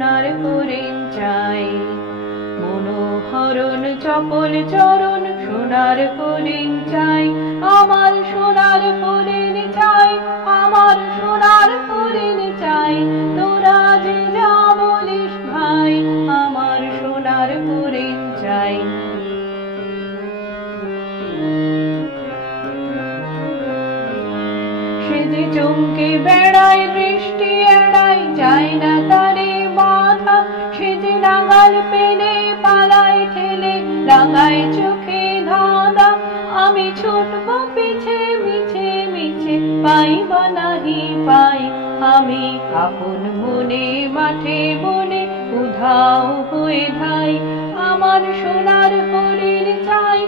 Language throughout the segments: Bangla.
সোনার হরিণ চাই। মনোহরণ চপল চরণ সোনার হরিণ চাই, আমার সোনার হরিণ চাই, আমার সোনার হরিণ চাই। তোরা যে যা বলিস ভাই, আমার সোনার হরিণ চাই। সে যে চমকে বেড়ায় দৃষ্টি এড়ায়, যায় না তারে বাধা। সে যে নাগাল পেলে পালায় ঠেলে, লাগায় চোখে ধাঁধা। আমি ছুটবো পিছে মিছে মিছে, পাই বা নাহি পাই। আমি আপন মনে মাঠে বনে উধাও হয়ে ধাই। আমার সোনার হরিণ চাই,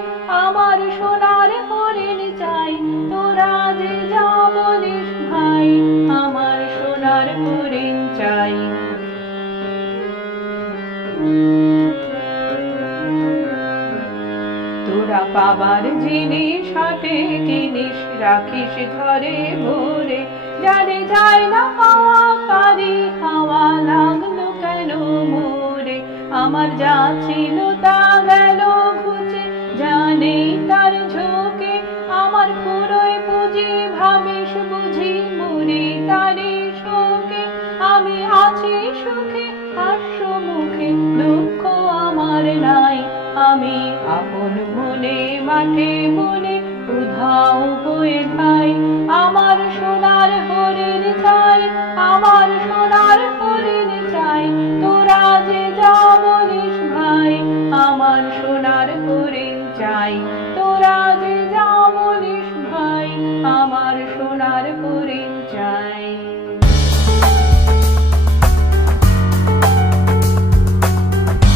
আমার সোনার হরিণ চাই। তোরা যে যা বলিস ভাই, আমার সোনার হরিণ চাই। তোরা পাবার জিনিস হাটে কিনিস, রাখিস ঘরে ভরে। যারে যায় না পাওয়া তারি হাওয়া লাগলো কেন মোরে। আমার যা ছিল তা গেল ঘুচে, জানে তার ঝোঁকে। আমার পুরোই পুঁজি ভাবিস বুঝি, মরে তারি শোকে। আমি আছি সুখে হাস্য মুখে, দুঃখ আমার নাই। আমি আপন মনে মাঠে বনে উধাও হয়ে ধাই। আমার সোনার হরিণ চাই, আমার সোনার হরিণ চাই। তোরা যে যা বলিস ভাই, আমার সোনার হরিণ চাই।